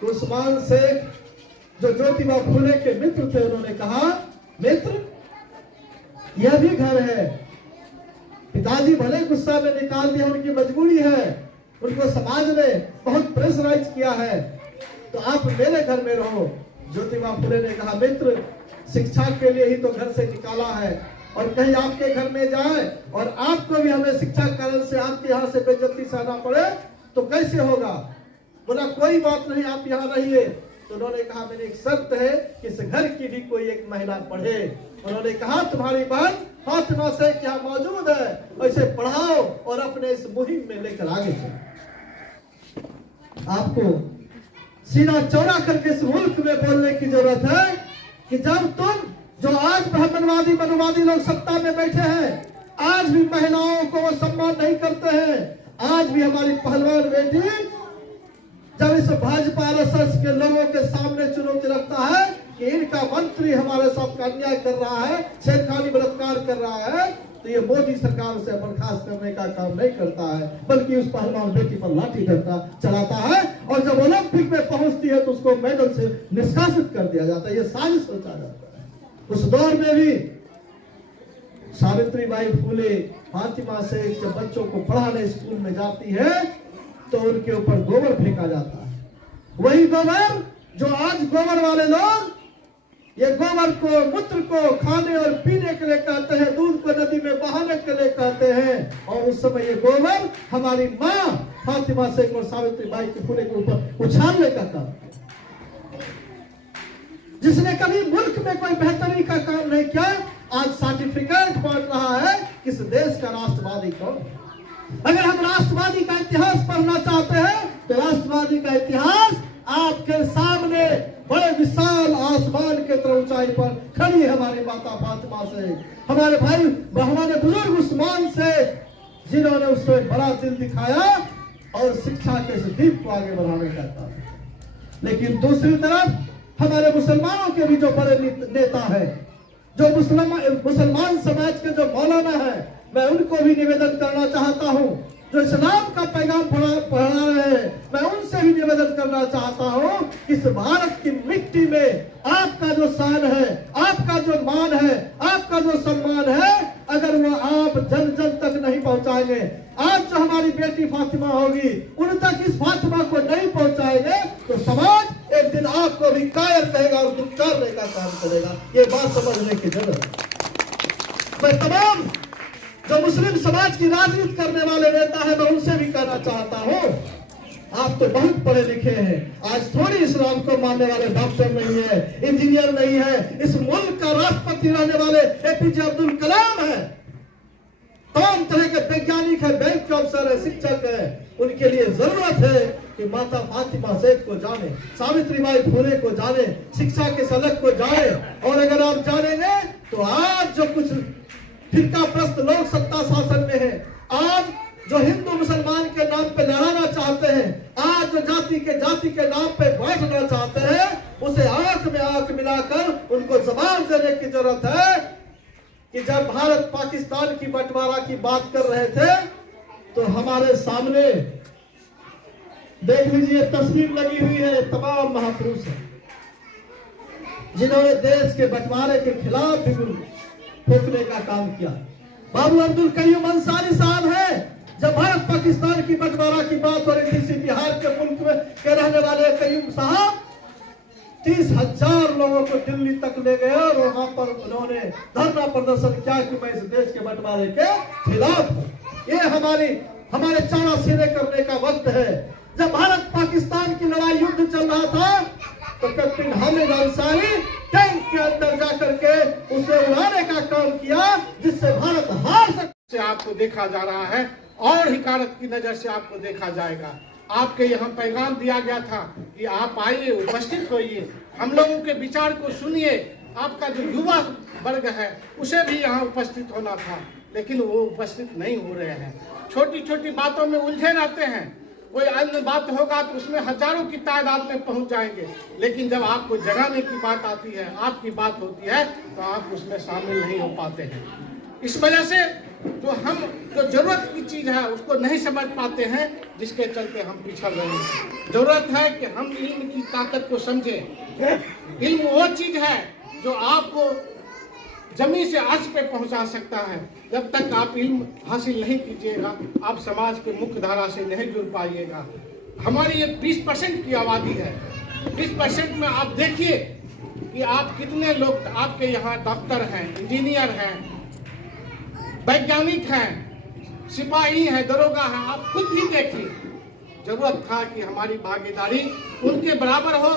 तो उस्मान शेख जो ज्योतिबा फुले के मित्र थे, उन्होंने कहा, मित्र यह भी घर है, पिताजी भले गुस्सा में निकाल दिया, उनकी मजबूरी है, उनको समाज ने बहुत प्रेशराइज किया है, तो आप मेरे घर में रहो। ज्योतिबा फुले ने कहा, मित्र शिक्षा के लिए ही तो घर से निकाला है, और कहीं आपके घर में जाए और आपको भी हमें शिक्षा कारण से आपके यहाँ से बेइज्जती सहना पड़े तो कैसे होगा। बोला कोई बात नहीं, आप यहाँ रहिए। तो उन्होंने कहा, मेरी एक शर्त है कि इस घर की भी कोई एक महिला पढ़े। उन्होंने कहा, तुम्हारी बहन फातिमा शेख यहाँ मौजूद है, ऐसे पढ़ाओ और अपने इस मुहिम में लेकर आगे चलो। आपको सीना चौड़ा करके इस मुल्क में बोलने की जरूरत है कि जब तुम जो आज ब्राह्मणवादी मनुवादी लोग सत्ता में बैठे हैं, आज भी महिलाओं को वो सम्मान नहीं करते हैं। आज भी हमारी पहलवान बेटी जब इस भाजपा आरएसएस के लोगों के सामने चुनौती रखता है कि इनका मंत्री हमारे साथ अन्याय कर रहा है, छेड़खानी बलात्कार कर रहा है, तो ये मोदी सरकार उसे बर्खास्त करने का काम नहीं करता है, बल्कि उस पहलवान बेटी पर लाठी डंडा चलाता है, और जब ओलंपिक में पहुंचती है तो उसको मेडल से निष्कासित कर दिया जाता है। ये साजिश सोचा जाता है। उस दौर में भी सावित्रीबाई फुले, फातिमा शेख जब बच्चों को पढ़ाने स्कूल में जाती है तो उनके ऊपर गोबर फेंका जाता है। वही गोबर जो आज गोबर वाले लोग ये गोबर को, मूत्र को खाने और पीने के लिए कहते हैं, दूध को नदी में बहाने के लिए कहते हैं, और उस समय ये गोबर हमारी माँ फातिमा शेख और सावित्रीबाई फुले के ऊपर उछालने का काम, जिसने कभी मुल्क में कोई बेहतरी का काम नहीं किया, आज सर्टिफिकेट बांट रहा है किस देश का राष्ट्रवादी कौन। अगर हम राष्ट्रवादी का इतिहास पढ़ना चाहते हैं तो राष्ट्रवादी का इतिहास आपके सामने बड़े विशाल आसमान के तरह ऊंचाई पर खड़ी है हमारी माता फातिमा से, हमारे भाई हमारे बुजुर्ग उस्मान से, जिन्होंने उससे बड़ा दिल दिखाया और शिक्षा के इस दीप को आगे बढ़ाने का काम। लेकिन दूसरी तरफ हमारे मुसलमानों के भी जो बड़े नेता है, जो मुसलमान समाज के जो मौलाना है, मैं उनको भी निवेदन करना चाहता हूं, जो इस्लाम का पैगाम पढ़ा रहे हैं, मैं उनसे भी निवेदन करना चाहता हूं कि इस भारत की मिट्टी में आपका जो शान है, आपका जो मान है, आपका जो सम्मान है, अगर वो आप जन जन तक नहीं पहुंचाएंगे, आज जो हमारी बेटी फातिमा होगी उन तक इस फातिमा को नहीं पहुंचाएंगे, तो समाज एक दिन आपको भी कायर कहेगा और दुत्कारने का काम करेगा। ये बात समझने की जरूरत है। मैं तमाम जो मुस्लिम समाज की राजनीति करने वाले नेता है, मैं उनसे भी कहना चाहता हूं, आप तो बहुत पढ़े लिखे हैं, आज थोड़ी इस्लाम को मानने वाले डॉक्टर नहीं है, इंजीनियर नहीं है, इस मुल्क का राष्ट्रपति रहने वाले एपीजे अब्दुल कलाम है, तमाम तरह के वैज्ञानिक है, बैंक के अफसर है, शिक्षक है। उनके लिए जरूरत है कि माता फातिमा शेख को जाने, सावित्रीबाई फुले को जाने, शिक्षा के सलक को जाने, और अगर आप जानेंगे तो आज जो कुछ फिरका प्रस्त लोग सत्ता शासन में है, आज जो हिंदू मुसलमान के नाम पे लड़ाना चाहते हैं, आज जो जाति के नाम पे बांटना चाहते हैं, उसे आंख में आंख मिलाकर उनको जवाब देने की जरूरत है कि जब भारत पाकिस्तान की बंटवारा की बात कर रहे थे तो हमारे सामने देख लीजिए तस्वीर लगी हुई है, तमाम महापुरुष हैं जिन्होंने देश के बंटवारे के खिलाफ भी ठोकने का काम किया। बाबू अब्दुल कयूम अंसारी साहब है, जब भारत पाकिस्तान की बंटवारा की बात हो रही थी, इसी बिहार के मुल्क में के रहने वाले कयूम साहब 30,000 लोगों को दिल्ली तक ले गए और वहां पर उन्होंने धरना प्रदर्शन किया कि मैं इस देश के बंटवारे के खिलाफ हूं। ये हमारे चारा सीने करने का वक्त है। जब भारत पाकिस्तान की लड़ाई युद्ध चल रहा था तो कैप्टन हामिद अंसारी टैंक के अंदर जाकर के उसे उड़ाने का काम किया, जिससे भारत हार सकते। आपको देखा जा रहा है और हिकारत की नजर से आपको देखा जाएगा। आपके यहाँ पैगाम दिया गया था कि आप आइए, उपस्थित होइए, हम लोगों के विचार को सुनिए। आपका जो युवा वर्ग है उसे भी यहाँ उपस्थित होना था, लेकिन वो उपस्थित नहीं हो रहे हैं। छोटी छोटी बातों में उलझे रहते हैं। कोई अन्य बात होगा तो उसमें हजारों की तादाद में पहुंच जाएंगे, लेकिन जब आपको जगाने की बात आती है, आपकी बात होती है, तो आप उसमें शामिल नहीं हो पाते हैं। इस वजह से जो जरूरत की चीज है उसको नहीं समझ पाते हैं, जिसके चलते हम पिछड़ रहे हैं। जरूरत है कि हम इल्म की ताकत को समझें। इल्म वो चीज है जो आपको जमीन से अर्श पे पहुंचा सकता है। जब तक आप इल्म हासिल नहीं कीजिएगा, आप समाज के मुख्य धारा से नहीं जुड़ पाइएगा। हमारी ये 20% की आबादी है। 20% में आप देखिए कि आप कितने लोग आपके यहाँ डॉक्टर हैं, इंजीनियर हैं, वैज्ञानिक हैं, सिपाही हैं, दरोगा हैं। आप खुद भी देखिए। जरूरत था कि हमारी भागीदारी उनके बराबर हो,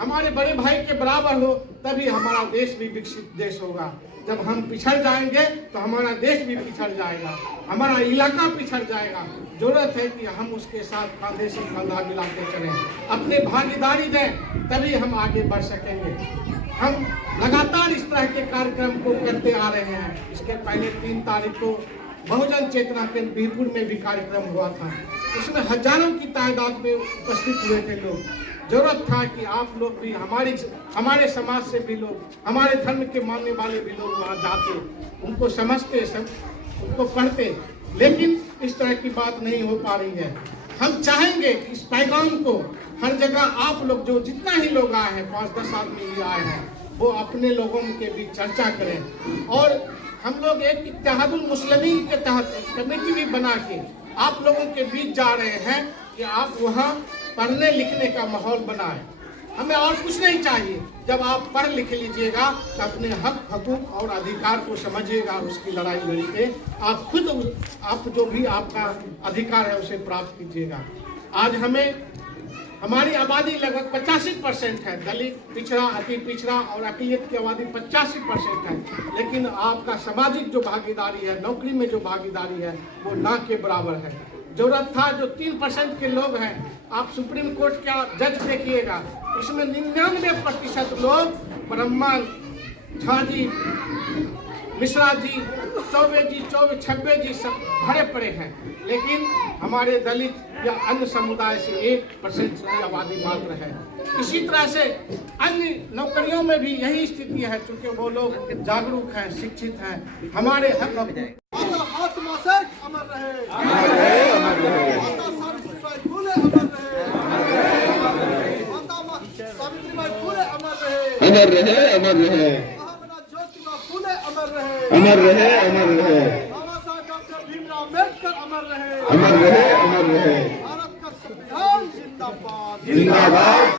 हमारे बड़े भाई के बराबर हो, तभी हमारा देश भी विकसित देश होगा। जब हम पिछड़ जाएंगे तो हमारा देश भी पिछड़ जाएगा, हमारा इलाका पिछड़ जाएगा। जरूरत है कि हम उसके साथ कंधे से कंधा मिला के चलें, अपनी भागीदारी दें, तभी हम आगे बढ़ सकेंगे। हम लगातार इस तरह के कार्यक्रम को करते आ रहे हैं। इसके पहले 3 तारीख को बहुजन चेतना केंद्र बीरपुर में भी कार्यक्रम हुआ था। उसमें हजारों की तादाद में उपस्थित हुए थे लोग। जरूरत था कि आप लोग भी, हमारे समाज से भी लोग, हमारे धर्म के मानने वाले भी लोग वहाँ जाते, उनको समझते, उनको पढ़ते। लेकिन इस तरह की बात नहीं हो पा रही है। हम चाहेंगे कि इस पैगाम को हर जगह आप लोग, जो जितना ही लोग आए हैं, 5-10 आदमी भी आए हैं, वो अपने लोगों के बीच चर्चा करें। और हम लोग एक इत्तेहादुल मुस्लिमीन के तहत कमेटी भी बना के आप लोगों के बीच जा रहे हैं कि आप वहाँ पढ़ने लिखने का माहौल बनाएं। हमें और कुछ नहीं चाहिए। जब आप पढ़ लिख लीजिएगा तो अपने हक, हकूक और अधिकार को समझिएगा, उसकी लड़ाई लड़िए। आप खुद आप जो भी आपका अधिकार है उसे प्राप्त कीजिएगा। आज हमारी आबादी लगभग 85% है। दलित, पिछड़ा, अति पिछड़ा और अक़लियत की आबादी 85% है। लेकिन आपका सामाजिक जो भागीदारी है, नौकरी में जो भागीदारी है, वो ना के बराबर है। जरूरत था जो 3% के लोग हैं, आप सुप्रीम कोर्ट का जज देखिएगा, उसमें 99% लोग ब्रह्मा, झा जी, मिश्रा जी, चौबे जी, छब्बे जी सब भरे पड़े हैं। लेकिन हमारे दलित या अन्य समुदाय से 1% आबादी मात्र है। इसी तरह से अन्य नौकरियों में भी यही स्थिति है, चूंकि वो लोग जागरूक हैं, शिक्षित हैं। हमारे हक फातिमा शेख अमर रहे, अमर रहे, अमर रहे। माता सावित्रीबाई फुले अमर रहे, अमर रहे। माता सावित्रीबाई फुले अमर रहे, अमर रहे, अमर रहे। महात्मा ज्योतिबा फुले अमर रहे, अमर रहे, अमर रहे। बाबा साहब डॉक्टर भीमराव अम्बेडकर अमर रहे, अमर रहे, अमर रहे। भारत का संविधान जिंदाबाद, जिंदाबाद।